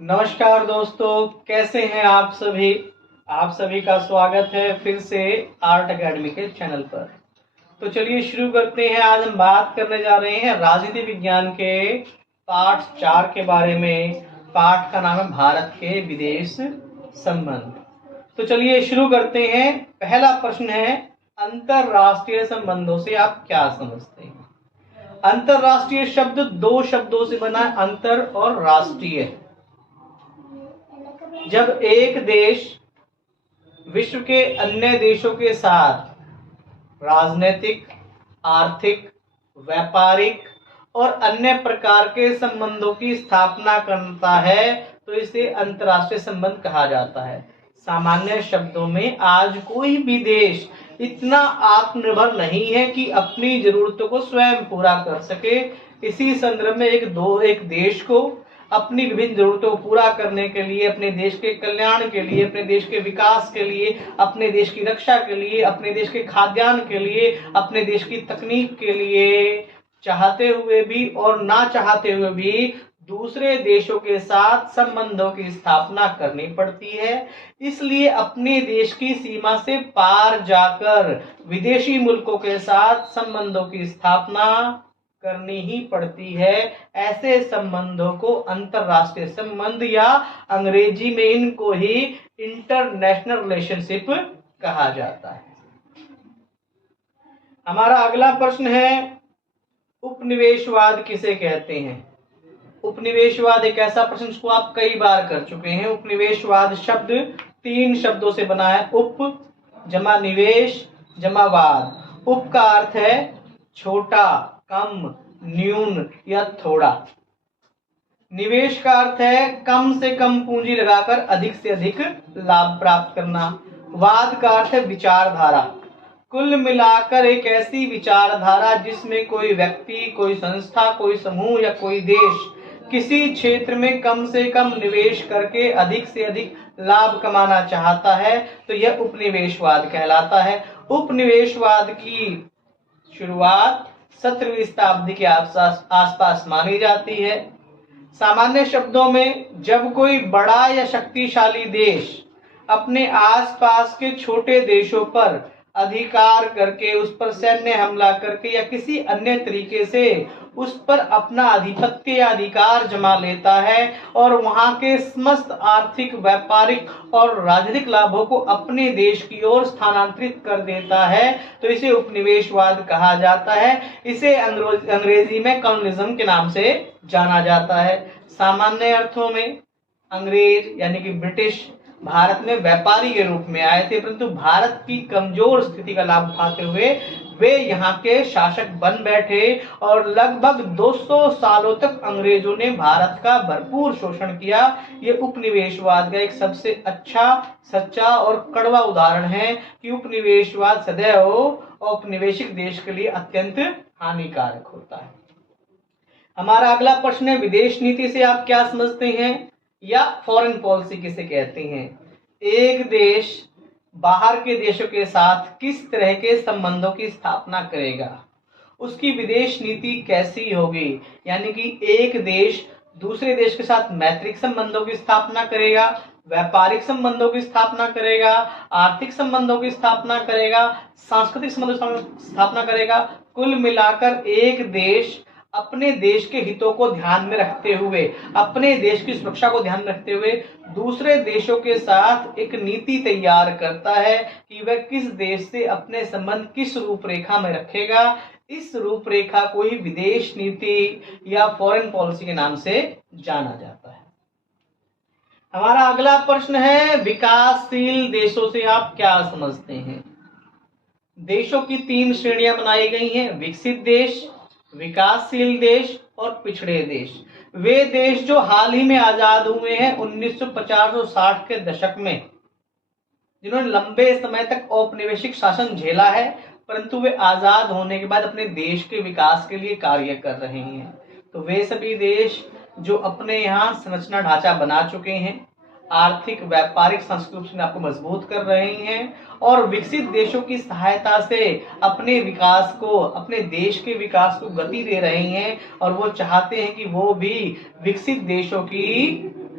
नमस्कार दोस्तों, कैसे हैं आप सभी। आप सभी का स्वागत है फिर से आर्ट एकेडमी के चैनल पर। तो चलिए शुरू करते हैं। आज हम बात करने जा रहे हैं राजनीति विज्ञान के पाठ 4 के बारे में। पाठ का नाम है भारत के विदेश संबंध। तो चलिए शुरू करते हैं। पहला प्रश्न है, अंतरराष्ट्रीय संबंधों से आप क्या समझते हैं। अंतरराष्ट्रीय शब्द दो शब्दों से बना है, अंतर और राष्ट्रीय। जब एक देश विश्व के अन्य देशों के साथ राजनीतिक, आर्थिक, व्यापारिक और अन्य प्रकार के संबंधों की स्थापना करता है तो इसे अंतर्राष्ट्रीय संबंध कहा जाता है। सामान्य शब्दों में आज कोई भी देश इतना आत्मनिर्भर नहीं है कि अपनी जरूरतों को स्वयं पूरा कर सके। इसी संदर्भ में एक देश को अपनी विभिन्न जरूरतों को पूरा करने के लिए, अपने देश के कल्याण के लिए, अपने देश के विकास के लिए, अपने देश की रक्षा के लिए, अपने देश के खाद्यान्न के लिए, अपने देश की तकनीक के लिए, चाहते हुए भी और ना चाहते हुए भी दूसरे देशों के साथ संबंधों की स्थापना करनी पड़ती है। इसलिए अपने देश की सीमा से पार जाकर विदेशी मुल्कों के साथ संबंधों की स्थापना करनी ही पड़ती है। ऐसे संबंधों को अंतरराष्ट्रीय संबंध या अंग्रेजी में इनको ही इंटरनेशनल रिलेशनशिप कहा जाता है। हमारा अगला प्रश्न है, उपनिवेशवाद किसे कहते हैं। उपनिवेशवाद एक ऐसा प्रश्न जिसको आप कई बार कर चुके हैं। उपनिवेशवाद शब्द 3 शब्दों से बना है, उप जमा निवेश जमा वाद। उप का अर्थ है छोटा, कम, न्यून या थोड़ा। निवेश का अर्थ है कम से कम पूंजी लगाकर अधिक से अधिक लाभ प्राप्त करना। वाद का अर्थ है विचारधारा। कुल मिलाकर एक ऐसी विचारधारा जिसमें कोई व्यक्ति, कोई संस्था, कोई समूह या कोई देश किसी क्षेत्र में कम से कम निवेश करके अधिक से अधिक लाभ कमाना चाहता है तो यह उपनिवेशवाद कहलाता है। उपनिवेशवाद की शुरुआत 17वीं शताब्दी के आसपास मानी जाती है। सामान्य शब्दों में जब कोई बड़ा या शक्तिशाली देश अपने आसपास के छोटे देशों पर अधिकार करके, उस पर सैन्य हमला करके या किसी अन्य तरीके से उस पर अपना आधिपत्य या अधिकार जमा लेता है और वहां के समस्त आर्थिक, व्यापारिक और राजनीतिक लाभों को अपने देश की ओर स्थानांतरित कर देता है तो इसे उपनिवेशवाद कहा जाता है। इसे अंग्रेजी में कॉलोनिज्म के नाम से जाना जाता है। सामान्य अर्थों में अंग्रेज यानी कि ब्रिटिश भारत में व्यापारी के रूप में आए थे, परंतु भारत की कमजोर स्थिति का लाभ उठाते हुए वे यहाँ के शासक बन बैठे और लगभग 200 सालों तक अंग्रेजों ने भारत का भरपूर शोषण किया। ये उपनिवेशवाद का एक सबसे अच्छा, सच्चा और कड़वा उदाहरण है कि उपनिवेशवाद सदैव औपनिवेशिक देश के लिए अत्यंत हानिकारक होता है। हमारा अगला प्रश्न है, विदेश नीति से आप क्या समझते हैं या फॉरेन पॉलिसी किसे कहते हैं। एक देश बाहर के देशों के साथ किस तरह के संबंधों की स्थापना करेगा, उसकी विदेश नीति कैसी होगी। यानी कि एक देश दूसरे देश के साथ मैत्रिक संबंधों की स्थापना करेगा, व्यापारिक संबंधों की स्थापना करेगा, आर्थिक संबंधों की स्थापना करेगा, सांस्कृतिक संबंधों की स्थापना करेगा। कुल मिलाकर एक देश अपने देश के हितों को ध्यान में रखते हुए, अपने देश की सुरक्षा को ध्यान में रखते हुए दूसरे देशों के साथ एक नीति तैयार करता है कि वह किस देश से अपने संबंध किस रूपरेखा में रखेगा। इस रूपरेखा को ही विदेश नीति या फॉरेन पॉलिसी के नाम से जाना जाता है। हमारा अगला प्रश्न है, विकासशील देशों से आप क्या समझते हैं। देशों की 3 श्रेणियां बनाई गई हैं, विकसित देश, विकासशील देश और पिछड़े देश। वे देश जो हाल ही में आजाद हुए हैं 1950 और 60 के दशक में, जिन्होंने लंबे समय तक औपनिवेशिक शासन झेला है, परंतु वे आजाद होने के बाद अपने देश के विकास के लिए कार्य कर रहे हैं। तो वे सभी देश जो अपने यहाँ संरचना ढांचा बना चुके हैं, आर्थिक, व्यापारिक, सांस्कृतिक रूप से मजबूत कर रहे हैं और विकसित देशों की सहायता से अपने विकास को, अपने देश के विकास को गति दे रहे हैं और वो चाहते हैं कि वो भी विकसित देशों की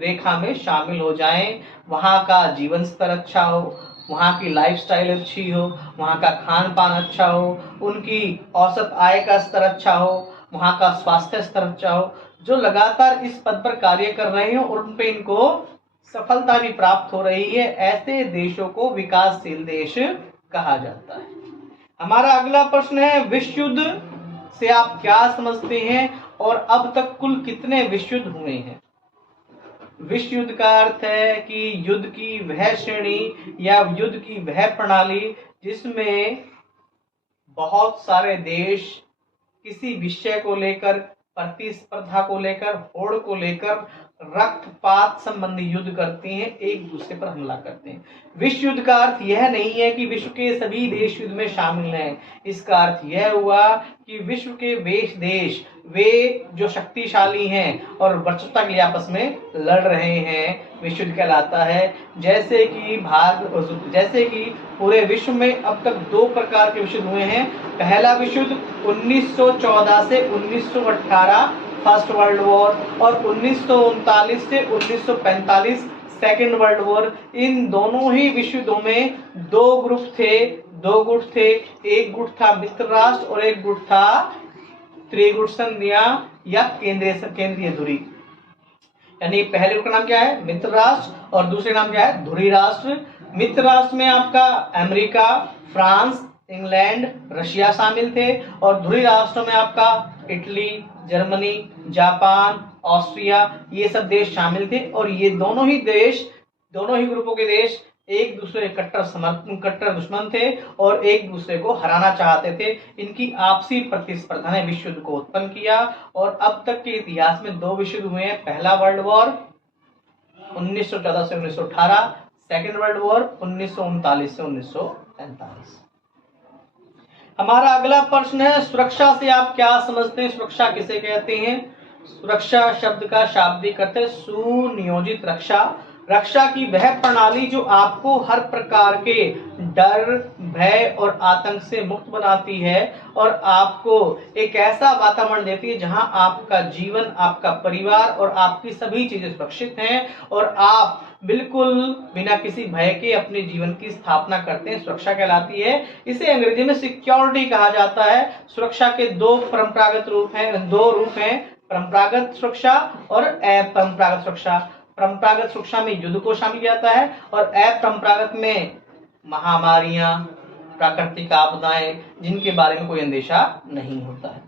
रेखा में शामिल हो जाएं, वहाँ का जीवन स्तर अच्छा हो, वहाँ की लाइफस्टाइल अच्छी हो, वहाँ का खान पान अच्छा हो, उनकी औसत आय का स्तर अच्छा हो, वहाँ का स्वास्थ्य स्तर अच्छा हो, जो लगातार इस पद पर कार्य कर रहे हो और उन पे इनको सफलता भी प्राप्त हो रही है, ऐसे देशों को विकासशील देश कहा जाता है। हमारा अगला प्रश्न है, विश्व युद्ध से आप क्या समझते हैं और अब तक कुल कितने विश्व युद्ध हुए हैं? विश्व युद्ध का अर्थ है कि युद्ध की वह श्रेणी या युद्ध की वह प्रणाली जिसमें बहुत सारे देश किसी विषय को लेकर, प्रतिस्पर्धा को लेकर, होड़ को लेकर रक्तपात संबंधी युद्ध करते हैं, एक दूसरे पर हमला करते हैं। विश्व युद्ध का अर्थ यह नहीं है कि विश्व के सभी देश युद्ध में शामिल हैं। इसका अर्थ यह हुआ कि विश्व के देश वे जो शक्तिशाली हैं और वर्चस्वता के लिए आपस में लड़ रहे हैं, विश्व युद्ध कहलाता है। जैसे कि पूरे विश्व में अब तक 2 प्रकार के विश्व युद्ध हुए हैं। पहला विश्व युद्ध 1914 से 1918 फर्स्ट वर्ल्ड वॉर और 1939 से 1945 सेकेंड वर्ल्ड वॉर। इन दोनों ही विश्व युद्धों में 2 गुट थे। एक गुट था मित्र राष्ट्र और एक गुट था त्रिगुट संधियां या केंद्रीय धुरी। यानी पहले गुट का नाम क्या है? मित्र राष्ट्र, और दूसरे नाम क्या है? धुरी राष्ट्र। मित्र राष्ट्र में आपका अमेरिका, फ्रांस, इंग्लैंड, रशिया शामिल थे, और धुरी राष्ट्रों में आपका इटली, जर्मनी, जापान, ऑस्ट्रिया, ये सब देश शामिल थे। और ये दोनों ही ग्रुपों के देश एक दूसरे कट्टर दुश्मन थे और एक दूसरे को हराना चाहते थे। इनकी आपसी प्रतिस्पर्धा ने विश्व युद्ध को उत्पन्न किया और अब तक के इतिहास में 2 विश्व युद्ध हुए हैं। पहला वर्ल्ड वॉर 1914 से 1918, सेकेंड वर्ल्ड वॉर 1939 से 1945। हमारा अगला प्रश्न है, सुरक्षा से आप क्या समझते हैं? सुरक्षा किसे कहते हैं? सुरक्षा शब्द का शाब्दिक अर्थ है सुनियोजित रक्षा। रक्षा की वह प्रणाली जो आपको हर प्रकार के डर, भय और आतंक से मुक्त बनाती है और आपको एक ऐसा वातावरण देती है जहां आपका जीवन, आपका परिवार और आपकी सभी चीजें सुरक्षित हैं और आप बिल्कुल बिना किसी भय के अपने जीवन की स्थापना करते हैं, सुरक्षा कहलाती है। इसे अंग्रेजी में सिक्योरिटी कहा जाता है। सुरक्षा के 2 परंपरागत रूप हैं, 2 रूप हैं, परंपरागत सुरक्षा और अपरंपरागत सुरक्षा। परंपरागत सुरक्षा में युद्ध को शामिल किया जाता है और अपरंपरागत में महामारियां, प्राकृतिक आपदाएं, जिनके बारे में कोई अंदेशा नहीं होता है।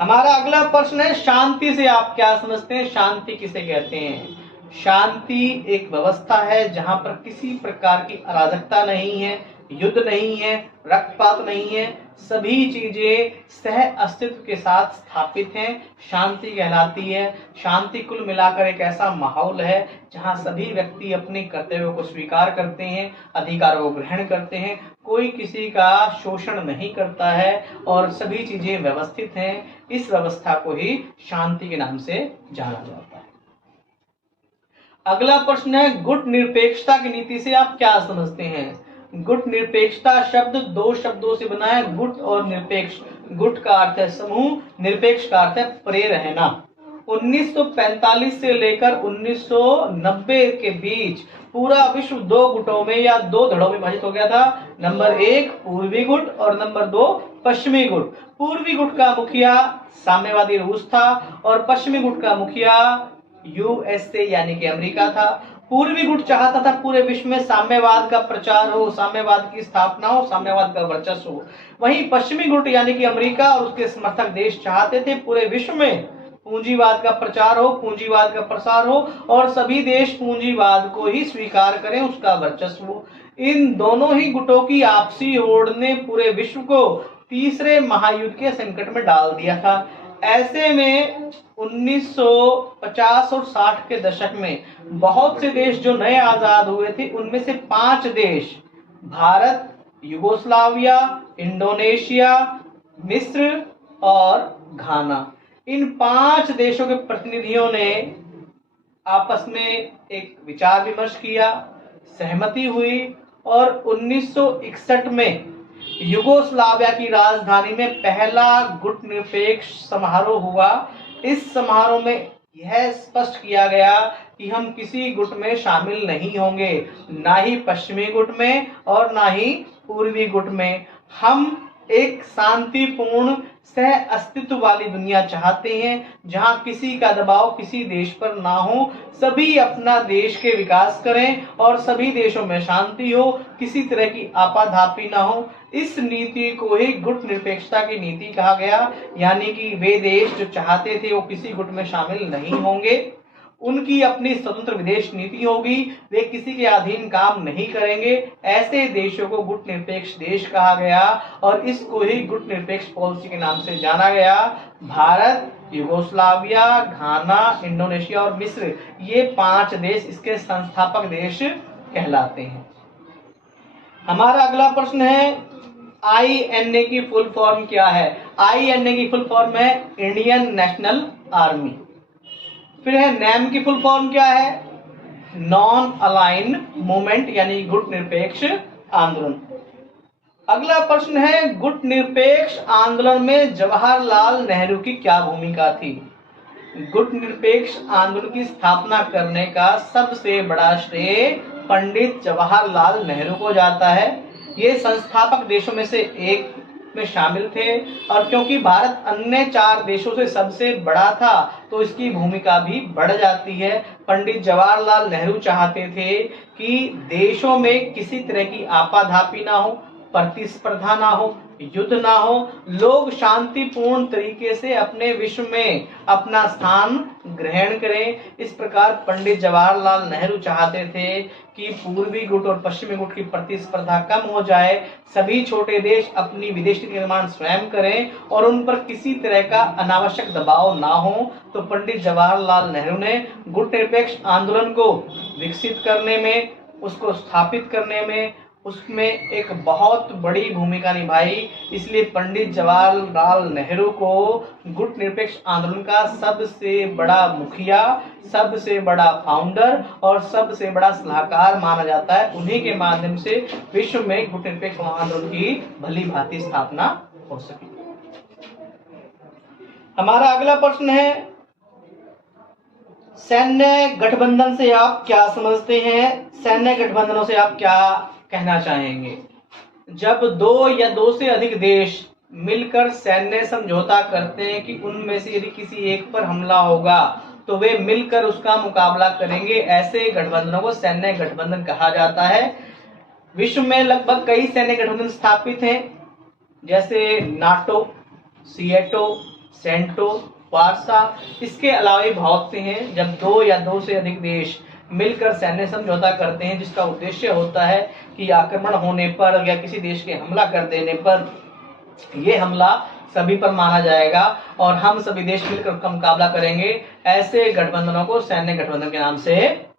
हमारा अगला प्रश्न है, शांति से आप क्या समझते हैं? शांति किसे कहते हैं? शांति एक व्यवस्था है जहां पर किसी प्रकार की अराजकता नहीं है, युद्ध नहीं है, रक्तपात नहीं है, सभी चीजें सह अस्तित्व के साथ स्थापित हैं, शांति कहलाती है। शांति कुल मिलाकर एक ऐसा माहौल है जहां सभी व्यक्ति अपने कर्तव्यों को स्वीकार करते हैं, अधिकारों को ग्रहण करते हैं, कोई किसी का शोषण नहीं करता है और सभी चीजें व्यवस्थित हैं। इस व्यवस्था को ही शांति के नाम से जाना जाता है। अगला प्रश्न है, गुट निरपेक्षता की नीति से आप क्या समझते हैं? गुट निरपेक्षता शब्द 2 शब्दों से बना है, गुट और निरपेक्ष। गुट का अर्थ है समूह, निरपेक्ष का अर्थ है परे रहना। 1945 से लेकर 1990 के बीच पूरा विश्व 2 गुटों में या 2 धड़ों में विभाजित हो गया था। नंबर 1 पूर्वी गुट और नंबर 2 पश्चिमी गुट। पूर्वी गुट का मुखिया साम्यवादी रूस था और पश्चिमी गुट का मुखिया यूएसए यानी कि अमेरिका था। पूर्वी गुट चाहता था पूरे विश्व में साम्यवाद का प्रचार हो, साम्यवाद की स्थापना हो, साम्यवाद का वर्चस्व हो। वहीं पश्चिमी गुट यानी कि अमेरिका और उसके समर्थक देश चाहते थे पूरे विश्व में पूंजीवाद का प्रचार हो, पूंजीवाद का प्रसार हो और सभी देश पूंजीवाद को ही स्वीकार करें, उसका वर्चस्व हो। इन दोनों ही गुटों की आपसी होड़ ने पूरे विश्व को तीसरे महायुद्ध के संकट में डाल दिया था। ऐसे में 1950 और 60 के दशक में बहुत से देश जो नए आजाद हुए थे, उनमें से 5 देश भारत, युगोस्लाविया, इंडोनेशिया, मिस्र और घाना, इन 5 देशों के प्रतिनिधियों ने आपस में एक विचार विमर्श किया, सहमति हुई और 1961 में युगोस्लाविया की राजधानी में पहला गुट निरपेक्ष समारोह हुआ। इस समारोह में यह स्पष्ट किया गया कि हम किसी गुट में शामिल नहीं होंगे, ना ही पश्चिमी गुट में और ना ही पूर्वी गुट में। हम एक शांतिपूर्ण सह अस्तित्व वाली दुनिया चाहते हैं, जहां किसी का दबाव किसी देश पर ना हो, सभी अपना देश के विकास करें और सभी देशों में शांति हो, किसी तरह की आपाधापी ना हो। इस नीति को ही गुट निरपेक्षता की नीति कहा गया, यानी कि वे देश जो चाहते थे वो किसी गुट में शामिल नहीं होंगे, उनकी अपनी स्वतंत्र विदेश नीति होगी, वे किसी के अधीन काम नहीं करेंगे। ऐसे देशों को गुट निरपेक्ष देश कहा गया और इसको ही गुट निरपेक्ष पॉलिसी के नाम से जाना गया। भारत, यूगोस्लाविया, घाना, इंडोनेशिया और मिस्र, ये 5 देश इसके संस्थापक देश कहलाते हैं। हमारा अगला प्रश्न है, INA की फुल फॉर्म क्या है? INA की फुल फॉर्म है इंडियन नेशनल आर्मी। फिर है नैम की फुल फॉर्म क्या है? नॉन अलाइन मूवमेंट, यानी गुट निरपेक्ष आंदोलन। अगला प्रश्न है, गुट निरपेक्ष आंदोलन में जवाहरलाल नेहरू की क्या भूमिका थी? गुट निरपेक्ष आंदोलन की स्थापना करने का सबसे बड़ा श्रेय पंडित जवाहरलाल नेहरू को जाता है। ये संस्थापक देशों में से एक में शामिल थे और क्योंकि भारत अन्य 4 देशों से सबसे बड़ा था तो इसकी भूमिका भी बढ़ जाती है। पंडित जवाहरलाल नेहरू चाहते थे कि देशों में किसी तरह की आपाधापी ना हो, प्रतिस्पर्धा ना हो, युद्ध ना हो, लोग शांतिपूर्ण तरीके से अपने विश्व में अपना स्थान ग्रहण करें। इस प्रकार पंडित जवाहरलाल नेहरू चाहते थे कि पूर्वी गुट और पश्चिमी गुट की प्रतिस्पर्धा कम हो जाए, सभी छोटे देश अपनी विदेश नीति निर्माण स्वयं करें और उन पर किसी तरह का अनावश्यक दबाव ना हो। तो पंडित जवाहरलाल नेहरू ने गुट निरपेक्ष आंदोलन को विकसित करने में, उसको स्थापित करने में, उसमें एक बहुत बड़ी भूमिका निभाई। इसलिए पंडित जवाहरलाल नेहरू को गुट निरपेक्ष आंदोलन का सबसे बड़ा मुखिया, सबसे बड़ा फाउंडर और सबसे बड़ा सलाहकार माना जाता है। उन्हीं के माध्यम से विश्व में गुट निरपेक्ष आंदोलन की भली भांति स्थापना हो सकी। हमारा अगला प्रश्न है, सैन्य गठबंधन से आप क्या समझते हैं? सैन्य गठबंधनों से आप क्या कहना चाहेंगे? जब 2 या 2 से अधिक देश मिलकर सैन्य समझौता करते हैं कि उनमें से यदि किसी एक पर हमला होगा तो वे मिलकर उसका मुकाबला करेंगे, ऐसे गठबंधनों को सैन्य गठबंधन कहा जाता है। विश्व में लगभग कई सैन्य गठबंधन स्थापित हैं, जैसे नाटो, सीएटो, सेंटो, वार्सा। इसके अलावा भी बहुत से हैं। जब 2 या 2 से अधिक देश मिलकर सैन्य समझौता करते हैं जिसका उद्देश्य होता है कि आक्रमण होने पर या किसी देश के हमला कर देने पर ये हमला सभी पर माना जाएगा और हम सभी देश मिलकर उसका मुकाबला करेंगे, ऐसे गठबंधनों को सैन्य गठबंधन के नाम से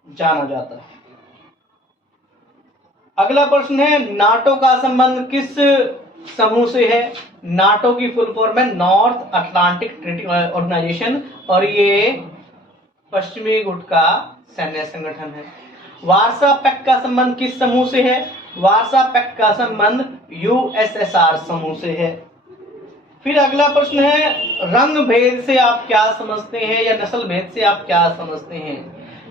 जाना जाता है। अगला प्रश्न है, नाटो का संबंध किस समूह से है? नाटो की फुल फॉर्म है नॉर्थ अटलांटिक ट्रीटी ऑर्गेनाइजेशन और ये पश्चिमी गुट का सैन्य संगठन है। वार्सा पैक्ट का संबंध किस समूह से है? वार्सा पैक्ट का संबंध USSR समूह से है। फिर अगला प्रश्न है, रंग भेद से आप क्या समझते हैं या नस्ल भेद से आप क्या समझते हैं?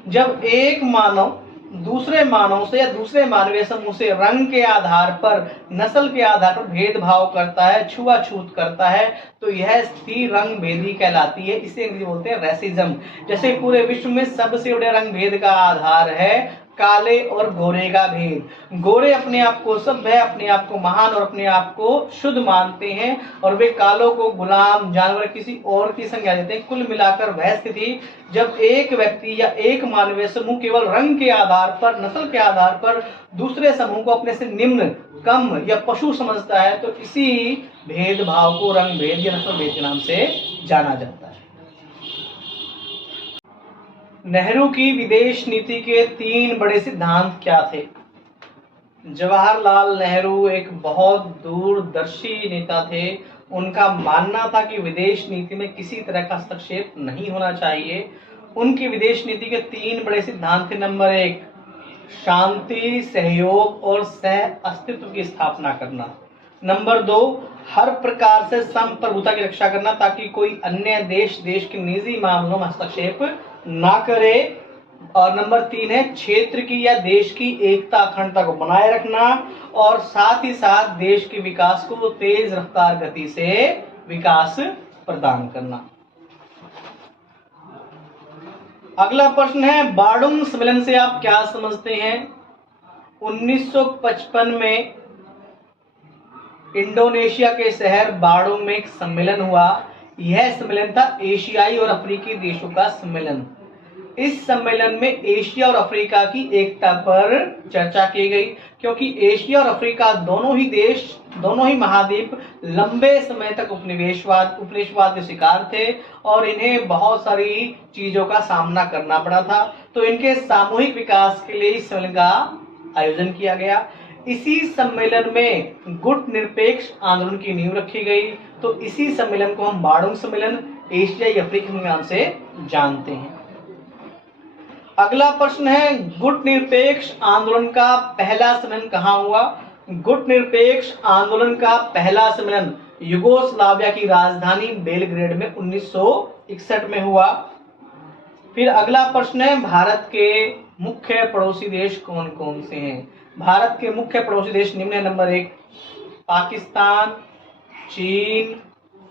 जब एक मानव दूसरे मानव से या दूसरे मानवीय समूह से रंग के आधार पर, नस्ल के आधार पर भेदभाव करता है, छुआछूत करता है, तो यह स्थिति रंग भेदी कहलाती है। इसे अंग्रेजी बोलते हैं रेसिज्म। जैसे पूरे विश्व में सबसे बड़े रंग भेद का आधार है काले और गोरे का भेद। गोरे अपने आप को सभ्य, अपने आप को महान और अपने आप को शुद्ध मानते हैं और वे कालों को गुलाम, जानवर, किसी और की संज्ञा देते हैं। कुल मिलाकर वह स्थिति जब एक व्यक्ति या एक मानवीय समूह केवल रंग के आधार पर, नस्ल के आधार पर दूसरे समूह को अपने से निम्न, कम या पशु समझता है, तो इसी भेदभाव को रंग भेद या नस्ल भेद के नाम से जाना जाता है। नेहरू की विदेश नीति के 3 बड़े सिद्धांत क्या थे? जवाहरलाल नेहरू एक बहुत दूरदर्शी नेता थे। उनका मानना था कि विदेश नीति में किसी तरह का हस्तक्षेप नहीं होना चाहिए। उनकी विदेश नीति के 3 बड़े सिद्धांत थे। नंबर 1, शांति, सहयोग और सह अस्तित्व की स्थापना करना। नंबर 2, हर प्रकार से संप्रभुता की रक्षा करना ताकि कोई अन्य देश के निजी मामलों में हस्तक्षेप ना करे। और नंबर 3 है क्षेत्र की या देश की एकता अखंडता को बनाए रखना और साथ ही साथ देश के विकास को तेज रफ्तार गति से विकास प्रदान करना। अगला प्रश्न है बार्डुम सम्मेलन से आप क्या समझते हैं? 1955 में इंडोनेशिया के शहर बार्डुम में एक सम्मेलन हुआ। यह सम्मेलन था एशियाई और अफ्रीकी देशों का सम्मेलन। इस सम्मेलन में एशिया और अफ्रीका की एकता पर चर्चा की गई, क्योंकि एशिया और अफ्रीका दोनों ही महाद्वीप लंबे समय तक उपनिवेशवाद के शिकार थे और इन्हें बहुत सारी चीजों का सामना करना पड़ा था। तो इनके सामूहिक विकास के लिए इस सम्मेलन का आयोजन किया गया। इसी सम्मेलन में गुट निरपेक्ष आंदोलन की नींव रखी गई। तो इसी सम्मेलन को हम बार्डुम सम्मेलन एशियाई अफ्रीकी के नाम से जानते हैं। अगला प्रश्न है गुट निरपेक्ष आंदोलन का पहला सम्मेलन कहाँ हुआ? गुट निरपेक्ष आंदोलन का पहला सम्मेलन युगोस्लाविया की राजधानी बेलग्रेड में 1961 में हुआ। फिर अगला प्रश्न है भारत के मुख्य पड़ोसी देश कौन कौन से हैं? भारत के मुख्य पड़ोसी देश निम्न है। नंबर 1 पाकिस्तान, चीन,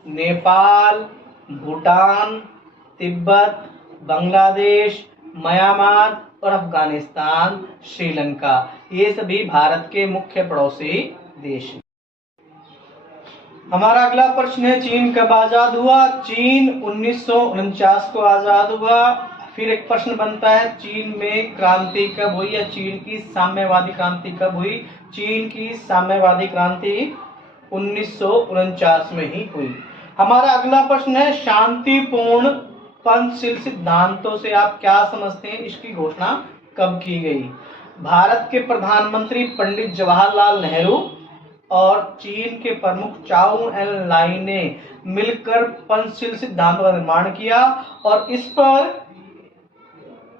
नेपाल, भूटान, तिब्बत, बांग्लादेश, म्यांमार और अफगानिस्तान, श्रीलंका। ये सभी भारत के मुख्य पड़ोसी देश हैं। हमारा अगला प्रश्न है चीन कब आजाद हुआ? चीन 1949 को आजाद हुआ। फिर एक प्रश्न बनता है चीन में क्रांति कब हुई या चीन की साम्यवादी क्रांति कब हुई? चीन की साम्यवादी क्रांति 1949 में ही हुई। हमारा अगला प्रश्न है शांतिपूर्ण पंचशील सिद्धांतों से आप क्या समझते हैं? इसकी घोषणा कब की गई? भारत के प्रधानमंत्री पंडित जवाहरलाल नेहरू और चीन के प्रमुख चाउ एन लाई ने मिलकर पंचशील सिद्धांत का निर्माण किया और इस पर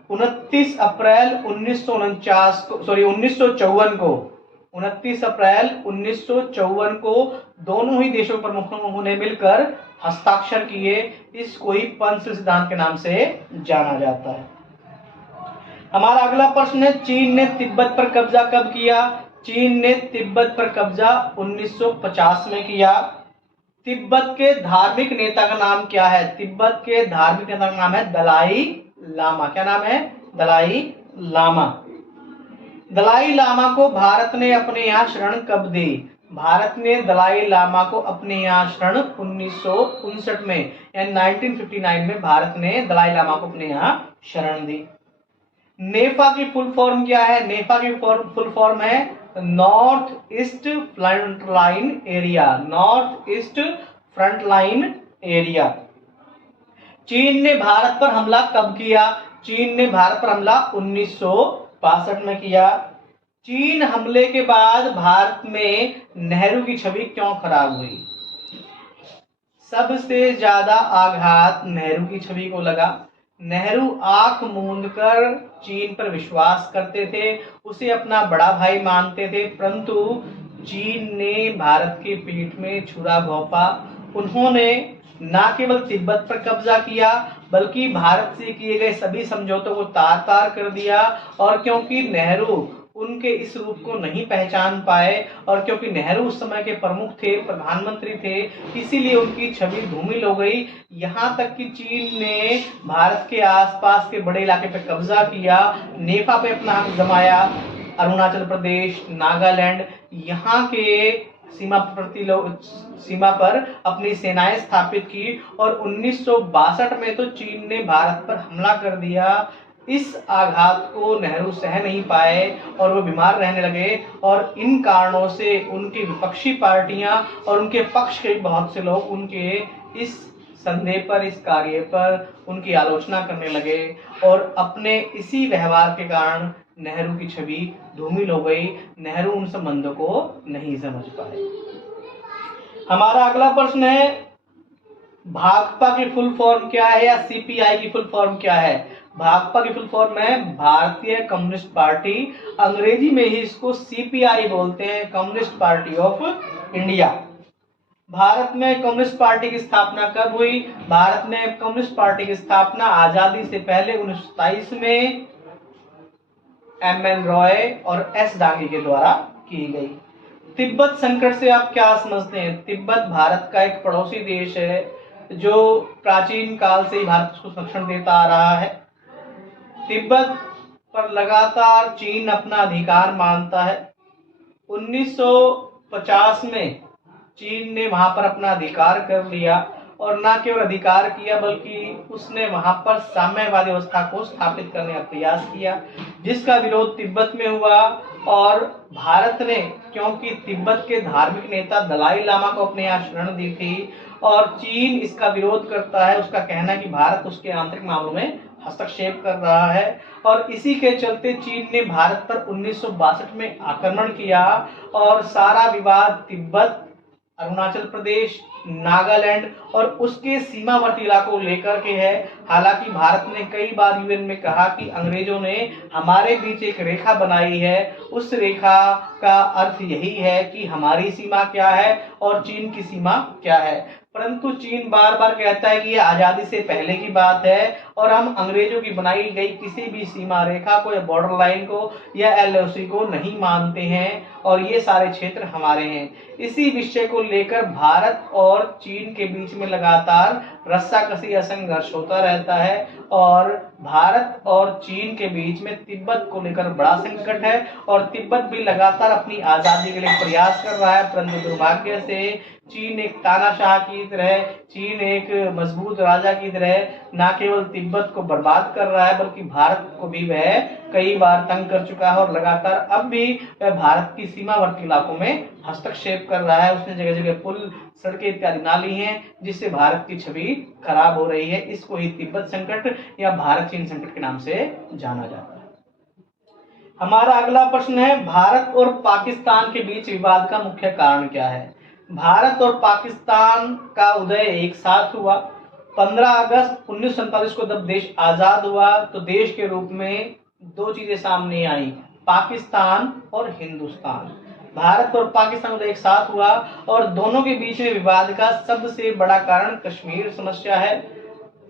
29 अप्रैल 1954 को दोनों ही देशों के प्रमुखों ने मिलकर हस्ताक्षर किए। इसको ही पंचशील सिद्धांत के नाम से जाना जाता है। हमारा अगला प्रश्न है चीन ने तिब्बत पर कब्जा कब किया? चीन ने तिब्बत पर कब्जा 1950 में किया। तिब्बत के धार्मिक नेता का नाम क्या है? तिब्बत के धार्मिक नेता का नाम है दलाई लामा। क्या नाम है? दलाई लामा। दलाई लामा को भारत ने अपने यहाँ शरण कब दी? भारत ने दलाई लामा को अपने यहाँ शरण 1959 में यानी 1959 में भारत ने दलाई लामा को अपने यहाँ शरण दी। नेफा की फुल फॉर्म क्या है? नेफा की फुल फॉर्म है north east front line area. North east front line area. चीन ने भारत पर हमला कब किया? चीन ने भारत पर हमला 1962 में किया। चीन हमले के बाद भारत में नेहरू की छवि क्यों खराब हुई? सबसे ज्यादा आघात नेहरू की छवि को लगा। नेहरू आंख मूंदकर चीन पर विश्वास करते थे, उसे अपना बड़ा भाई मानते थे, परंतु चीन ने भारत की पीठ में छुरा घोंपा। उन्होंने न केवल तिब्बत पर कब्जा किया बल्कि भारत से किए गए सभी समझौतों को तार-तार कर दिया। और क्योंकि नेहरू उनके इस रूप को नहीं पहचान पाए और क्योंकि नेहरू उस समय के प्रमुख थे, प्रधानमंत्री थे, इसीलिए उनकी छवि धूमिल हो गई। यहाँ तक कि चीन ने भारत के आसपास के बड़े इलाके पर कब्जा किया, नेफा पे अपना हक जमाया, अरुणाचल प्रदेश, नागालैंड, यहाँ के सीमा पर अपनी सेनाएं स्थापित की और 1962 में तो चीन ने भारत पर हमला कर दिया। इस आघात को नेहरू सह नहीं पाए और वो बीमार रहने लगे और इन कारणों से उनकी विपक्षी पार्टियां और उनके पक्ष के बहुत से लोग उनके इस संदेह पर, इस कार्य पर उनकी आलोचना करने लगे और अपने इसी व्यवहार के कारण नेहरू की छवि धूमिल हो गई। नेहरू उन संबंधों को नहीं समझ पाए। हमारा अगला प्रश्न है भाकपा की फुल फॉर्म क्या है या सीपीआई की फुल फॉर्म क्या है? भाकपा की फुल फॉर्म है भारतीय कम्युनिस्ट पार्टी। अंग्रेजी में ही इसको सीपीआई बोलते हैं, communist party of India. Bharat में कम्युनिस्ट पार्टी की स्थापना कब हुई? भारत में कम्युनिस्ट पार्टी की स्थापना आजादी से पहले 1927 में एम.एन. रॉय और एस. डांगे के द्वारा की गई। तिब्बत संकट से आप क्या समझते हैं? तिब्बत भारत का एक पड़ोसी देश है जो प्राचीन काल से ही भारत उसको संरक्षण देता आ रहा है। तिब्बत पर लगातार चीन अपना अधिकार मानता है। 1950 में चीन ने वहां पर अपना अधिकार कर लिया और न केवल अधिकार किया बल्कि उसने वहां पर साम्यवादी व्यवस्था को स्थापित करने का प्रयास किया, जिसका विरोध तिब्बत में हुआ। और भारत ने, क्योंकि तिब्बत के धार्मिक नेता दलाई लामा को अपने यहाँ शरण दी थी और चीन इसका विरोध करता है, उसका कहना है कि भारत उसके आंतरिक मामलों में हस्तक्षेप कर रहा है और इसी के चलते चीन ने भारत पर 1962 में आक्रमण किया और सारा विवाद तिब्बत, अरुणाचल प्रदेश, नागालैंड और उसके सीमावर्ती इलाकों को लेकर के है। हालांकि भारत ने कई बार यूएन में कहा कि अंग्रेजों ने हमारे बीच एक रेखा बनाई है, उस रेखा का अर्थ यही है कि हमारी सीमा क्या है और चीन की सीमा क्या है, परंतु चीन बार बार कहता है कि ये आजादी से पहले की बात है और हम अंग्रेजों की बनाई गई किसी भी सीमा रेखा को या बॉर्डर लाइन को या एलओसी को नहीं मानते हैं और ये सारे क्षेत्र हमारे हैं। इसी विषय को लेकर भारत और चीन के बीच में लगातार रस्साकसी या संघर्ष होता रहता है और भारत और चीन के बीच में तिब्बत को लेकर बड़ा संकट है और तिब्बत भी लगातार अपनी आजादी के लिए प्रयास कर रहा है, परंतु दुर्भाग्य से चीन एक तानाशाह की तरह, चीन एक मजबूत राजा की तरह न केवल तिब्बत को बर्बाद कर रहा है बल्कि भारत को भी वह कई बार तंग कर चुका है और लगातार अब भी वह भारत की सीमावर्ती इलाकों में हस्तक्षेप कर रहा है। उसने जगह जगह पुल, सड़कें इत्यादि नाली हैं जिससे भारत की छवि खराब हो रही है। इसको ही तिब्बत संकट या भारत चीन संकट के नाम से जाना जाता है। हमारा अगला प्रश्न है, भारत और पाकिस्तान के बीच विवाद का मुख्य कारण क्या है? भारत और पाकिस्तान का उदय एक साथ हुआ। 15 अगस्त 1947 को जब देश आजाद हुआ तो देश के रूप में दो चीजें सामने आई, पाकिस्तान और हिंदुस्तान। भारत और पाकिस्तान एक साथ हुआ और दोनों के बीच में विवाद का सबसे बड़ा कारण कश्मीर समस्या है।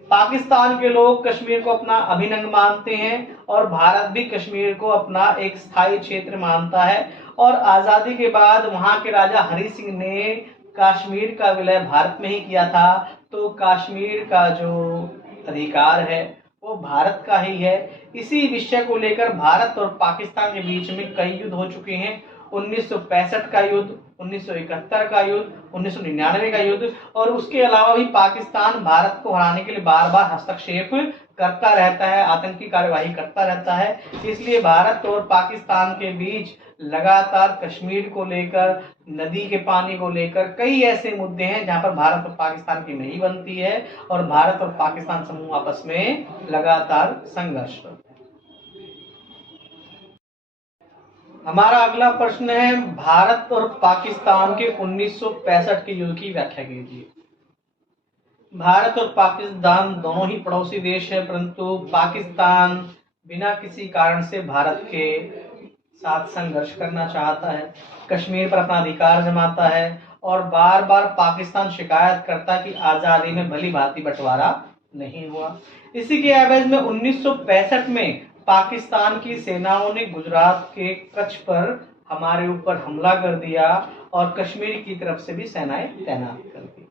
पाकिस्तान के लोग कश्मीर को अपना अभिन्न अंग मानते हैं और भारत भी कश्मीर को अपना एक स्थायी क्षेत्र मानता है और आजादी के बाद वहां के राजा हरि सिंह ने कश्मीर का विलय भारत में ही किया था, तो कश्मीर का जो अधिकार है वो भारत का ही है। इसी विषय को लेकर भारत और पाकिस्तान के बीच में कई युद्ध हो चुके हैं। 1965 का युद्ध, 1971 का युद्ध, 1999 का युद्ध और उसके अलावा भी पाकिस्तान भारत को हराने के लिए बार बार हस्तक्षेप करता रहता है, आतंकी कार्यवाही करता रहता है। इसलिए भारत और पाकिस्तान के बीच लगातार कश्मीर को लेकर, नदी के पानी को लेकर कई ऐसे मुद्दे हैं जहां पर भारत और पाकिस्तान की नहीं बनती है और भारत और पाकिस्तान समूह आपस में लगातार संघर्ष करते हैं। हमारा अगला प्रश्न है, भारत और पाकिस्तान के 1965 के युद्ध की व्याख्या कीजिए। भारत और पाकिस्तान दोनों ही पड़ोसी देश है, परंतु पाकिस्तान बिना किसी कारण से भारत के साथ संघर्ष करना चाहता है, कश्मीर पर अपना अधिकार जमाता है और बार बार पाकिस्तान शिकायत करता कि आजादी में भली भांति बंटवारा नहीं हुआ। इसी के एवज में 1965 में पाकिस्तान की सेनाओं ने गुजरात के कच्छ पर हमारे ऊपर हमला कर दिया और कश्मीर की तरफ से भी सेनाएं तैनात कर दी।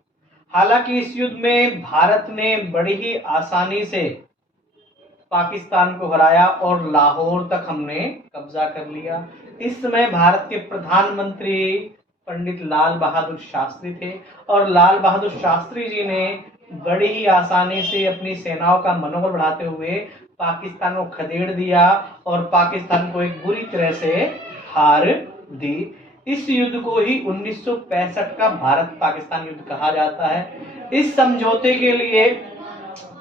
हालांकि इस युद्ध में भारत ने बड़ी ही आसानी से पाकिस्तान को हराया और लाहौर तक हमने कब्जा कर लिया। इस समय भारत के प्रधानमंत्री पंडित लाल बहादुर शास्त्री थे और लाल बहादुर शास्त्री जी ने बड़ी ही आसानी से अपनी सेनाओं का मनोबल बढ़ाते हुए पाकिस्तान को खदेड़ दिया और पाकिस्तान को एक बुरी तरह से हार दी। इस युद्ध को ही 1965 का भारत पाकिस्तान युद्ध कहा जाता है। इस समझौते के लिए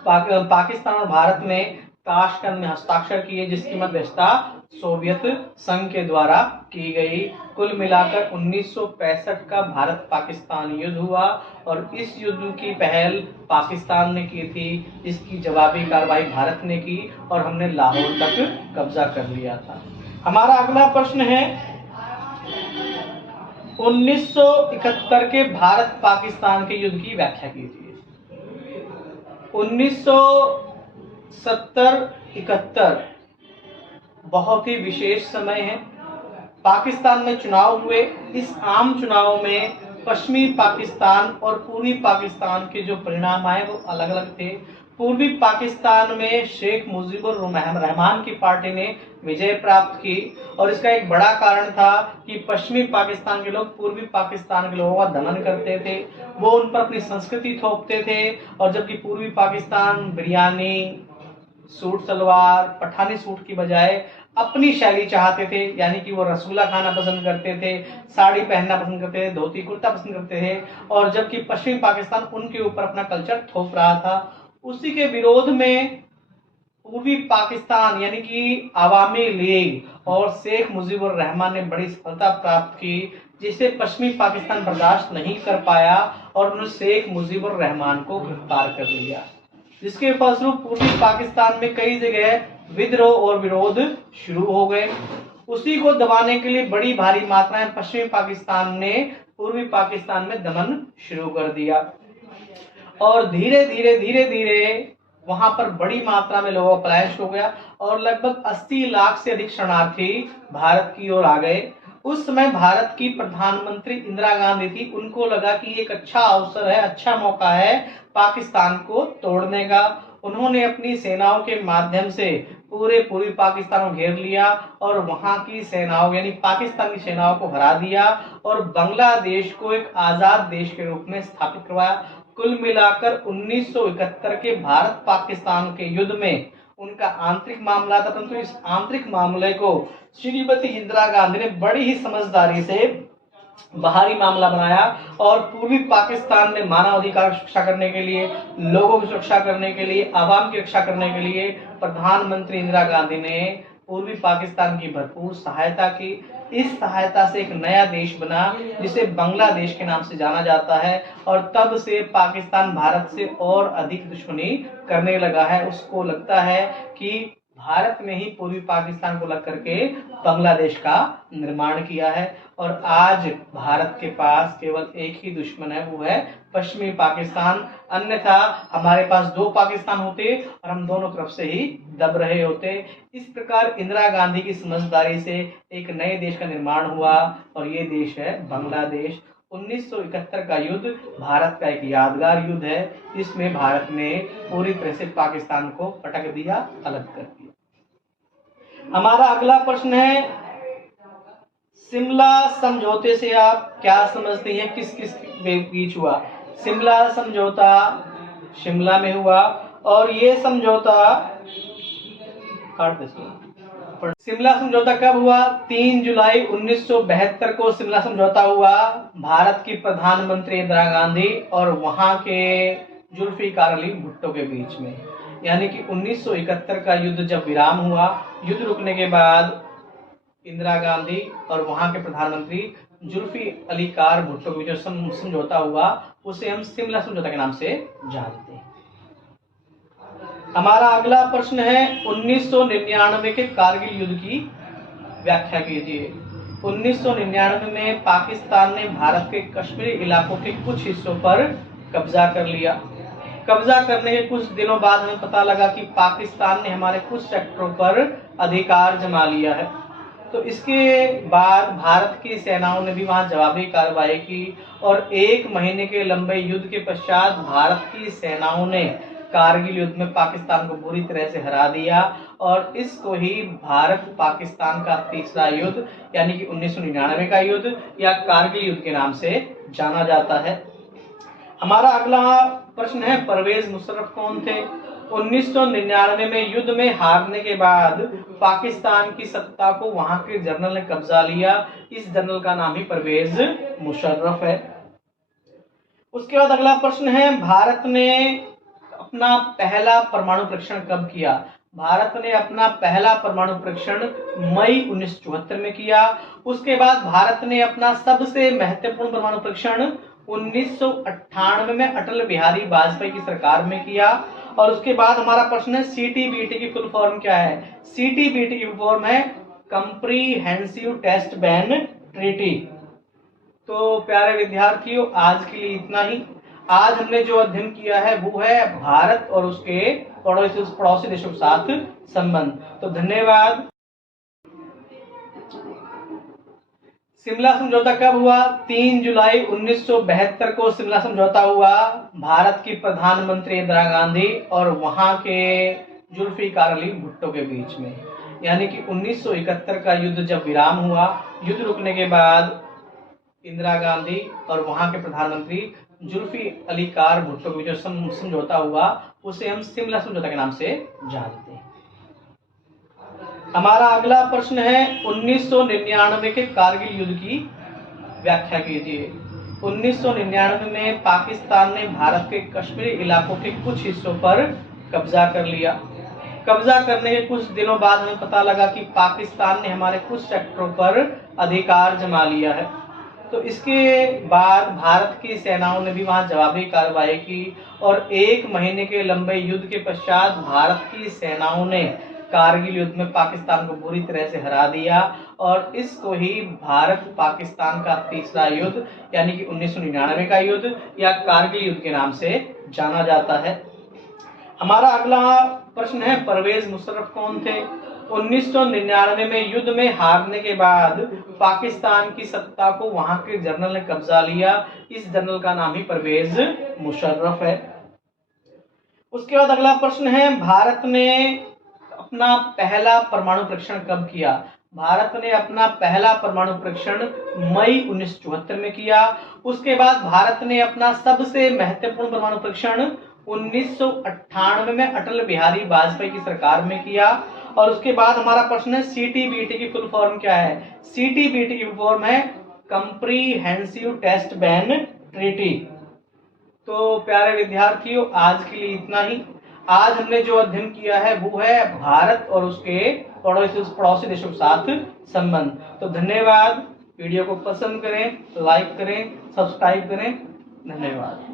पाकिस्तान और भारत ने ताशकंद में हस्ताक्षर किए जिसकी मध्यस्थता सोवियत संघ के द्वारा की गई। कुल मिलाकर 1965 का भारत पाकिस्तान युद्ध हुआ और इस युद्ध की पहल पाकिस्तान ने की थी, जिसकी जवाबी कार्रवाई भारत ने की और हमने लाहौर तक कब्जा कर लिया था। हमारा अगला प्रश्न है, 1971 के भारत पाकिस्तान के युद्ध की व्याख्या कीजिए। 1970-71 बहुत ही विशेष समय है। पाकिस्तान में चुनाव हुए। इस आम चुनाव में पश्चिमी पाकिस्तान और पूर्वी पाकिस्तान के जो परिणाम आए वो अलग अलग थे। पूर्वी पाकिस्तान में शेख मुजीबुर रहमान की पार्टी ने विजय प्राप्त की और इसका एक बड़ा कारण था कि पश्चिमी पाकिस्तान के लोग पूर्वी पाकिस्तान के लोगों का दमन करते थे, वो उन पर अपनी संस्कृति थोपते थे। और जबकि पूर्वी पाकिस्तान बिरयानी, सूट सलवार, पठानी सूट की बजाय अपनी शैली चाहते थे, यानी कि वो रसगुल्ला खाना पसंद करते थे, साड़ी पहनना पसंद करते थे, धोती कुर्ता पसंद करते थे। और जबकि पश्चिमी पाकिस्तान उनके ऊपर अपना कल्चर थोप रहा था। उसी के विरोध में पूर्वी पाकिस्तान यानी कि अवामी लीग और शेख मुजीबुर रहमान ने बड़ी सफलता प्राप्त की, जिसे पश्चिमी पाकिस्तान बर्दाश्त नहीं कर पाया और उन्होंने शेख मुजीबुर रहमान को गिरफ्तार कर लिया, जिसके फलस्वरूप पूर्वी पाकिस्तान में कई जगह विद्रोह और विरोध शुरू हो गए। उसी को दबाने के लिए बड़ी भारी मात्रा में पश्चिमी पाकिस्तान ने पूर्वी पाकिस्तान में दमन शुरू कर दिया और धीरे धीरे वहां पर बड़ी मात्रा में लोगों का पलायन हो गया और लगभग 80 लाख से अधिक शरणार्थी भारत की ओर आ गए। उस समय भारत की प्रधानमंत्री इंदिरा गांधी थी। उनको लगा कि एक अच्छा अवसर है, अच्छा मौका है पाकिस्तान को तोड़ने का। उन्होंने अपनी सेनाओं के माध्यम से पूरे पूर्वी पाकिस्तान को घेर लिया और वहां की सेनाओं यानी पाकिस्तान की सेनाओं को हरा दिया और बांग्लादेश को एक आजाद देश के रूप में स्थापित करवाया। कुल मिलाकर 1971 के भारत पाकिस्तान के युद्ध में उनका आंतरिक मामला था, परंतु इस आंतरिक मामले को श्रीमती इंदिरा गांधी ने बड़ी ही समझदारी से बाहरी मामला बनाया और पूर्वी पाकिस्तान में मानव अधिकार की सुरक्षा करने के लिए, लोगों की सुरक्षा करने के लिए, आवाम की रक्षा करने के लिए प्रधानमंत्री इंदिरा गांधी ने पूर्वी पाकिस्तान की भरपूर सहायता की। इस सहायता से एक नया देश बना जिसे बांग्लादेश के नाम से जाना जाता है और तब से पाकिस्तान भारत से और अधिक दुश्मनी करने लगा है। उसको लगता है कि भारत में ही पूर्वी पाकिस्तान को लग करके बांग्लादेश का निर्माण किया है और आज भारत के पास केवल एक ही दुश्मन है, वो है पश्चिमी पाकिस्तान। अन्यथा हमारे पास दो पाकिस्तान होते और हम दोनों तरफ से ही दब रहे होते। इस प्रकार इंदिरा गांधी की समझदारी से एक नए देश का निर्माण हुआ और ये देश है बांग्लादेश। 1971 का युद्ध भारत का एक यादगार युद्ध है, जिसमें भारत ने पूरी तरह से पाकिस्तान को पटक दिया, अलग कर दिया। हमारा अगला प्रश्न है, शिमला समझौते से आप क्या समझते हैं, किस किस बीच हुआ? शिमला समझौता शिमला में हुआ और ये समझौता शिमला समझौता कब हुआ? 3 जुलाई 1972 को शिमला समझौता हुआ भारत की प्रधानमंत्री इंदिरा गांधी और वहां के जुल्फिकार अली भुट्टो के बीच में। यानी कि 1971 का युद्ध जब विराम हुआ, युद्ध रुकने के बाद इंदिरा गांधी और वहां के प्रधानमंत्री जुल्फी अली कार भुट्टो के जो समझौता हुआ उसे हम शिमला समझौता के नाम से जानते हैं। हमारा अगला प्रश्न है, 1999 के कारगिल युद्ध की व्याख्या कीजिए। 1999 में पाकिस्तान ने भारत के कश्मीरी इलाकों के कुछ हिस्सों पर कब्जा कर लिया। कब्जा करने के कुछ दिनों बाद हमें पता लगा कि पाकिस्तान ने हमारे कुछ सेक्टरों पर अधिकार जमा लिया है। तो इसके बाद भारत की सेनाओं ने भी वहां जवाबी कार्रवाई की और 1 महीने के लंबे युद्ध के पश्चात भारत की सेनाओं ने कारगिल युद्ध में पाकिस्तान को बुरी तरह से हरा दिया और इसको ही भारत पाकिस्तान का तीसरा युद्ध यानी कि 1999 का युद्ध या कारगिल युद्ध के नाम से जाना जाता है। हमारा अगला प्रश्न है, परवेज मुशर्रफ कौन थे? 1999 में युद्ध में हारने के बाद पाकिस्तान की सत्ता को वहां के जनरल ने कब्जा लिया। इस जनरल का नाम ही परवेज मुशर्रफ है। उसके बाद अगला प्रश्न है, भारत ने अपना पहला परमाणु परीक्षण कब किया? भारत ने अपना पहला परमाणु परीक्षण मई 1974 में किया। उसके बाद भारत ने अपना सबसे महत्वपूर्ण परमाणु परीक्षण 1998 में अटल बिहारी वाजपेयी की सरकार में किया। और उसके बाद हमारा प्रश्न है, सीटीबीटी की फुल फॉर्म क्या है? सीटीबीटी की फुल फॉर्म है कंप्रीहेंसिव टेस्ट बैन ट्रीटी। तो प्यारे विद्यार्थियों, आज के लिए इतना ही। आज हमने जो अध्ययन किया है वो है भारत और उसके पड़ोसी देशों के साथ संबंध। तो धन्यवाद। शिमला समझौता कब हुआ? 3 जुलाई 1972 को शिमला समझौता हुआ भारत की प्रधानमंत्री इंदिरा गांधी और वहां के जुल्फिकार अली भुट्टो के बीच में। यानी कि 1971 का युद्ध जब विराम हुआ, युद्ध रुकने के बाद इंदिरा गांधी और वहां के प्रधानमंत्री जुल्फिकार अली भुट्टो के बीच जो समझौता हुआ उसे हम शिमला समझौता के नाम से जानते हैं। हमारा अगला प्रश्न है 1999 के कारगिल युद्ध की व्याख्या कीजिए। 1999 में पाकिस्तान ने भारत के कश्मीरी इलाकों के कुछ हिस्सों पर कब्जा कर लिया। कब्जा करने के कुछ दिनों बाद हमें पता लगा कि पाकिस्तान ने हमारे कुछ सेक्टरों पर अधिकार जमा लिया है। तो इसके बाद भारत की सेनाओं ने भी वहां जवाबी कार्रवाई की और 1 महीने के लंबे युद्ध के पश्चात भारत की सेनाओं ने कारगिल युद्ध में पाकिस्तान को बुरी तरह से हरा दिया और इसको ही भारत पाकिस्तान का तीसरा युद्ध यानी कि 1999 का युद्ध या कारगिल युद्ध के नाम से जाना जाता है। हमारा अगला प्रश्न है परवेज मुशर्रफ कौन थे? 1999 में युद्ध में हारने के बाद पाकिस्तान की सत्ता को वहां के जनरल ने कब्जा लिया। इस जनरल का नाम ही परवेज मुशर्रफ है। उसके बाद अगला प्रश्न है भारत ने अपना पहला परमाणु परीक्षण कब किया? भारत ने अपना पहला परमाणु परीक्षण मई 1974 में किया। उसके बाद भारत ने अपना सबसे महत्वपूर्ण परमाणु परीक्षण 1998 में अटल बिहारी वाजपेयी की सरकार में किया। और उसके बाद हमारा प्रश्न है CTBT की फुल फॉर्म क्या है? CTBT की फुल फॉर्म है कंप्रीहेंसिव टेस्ट बैन ट्रीटी। तो प्यारे विद्यार्थियों, आज के लिए इतना ही। आज हमने जो अध्ययन किया है वो है भारत और उसके पड़ोसी देशों के साथ संबंध। तो धन्यवाद। वीडियो को पसंद करें, लाइक करें, सब्सक्राइब करें। धन्यवाद।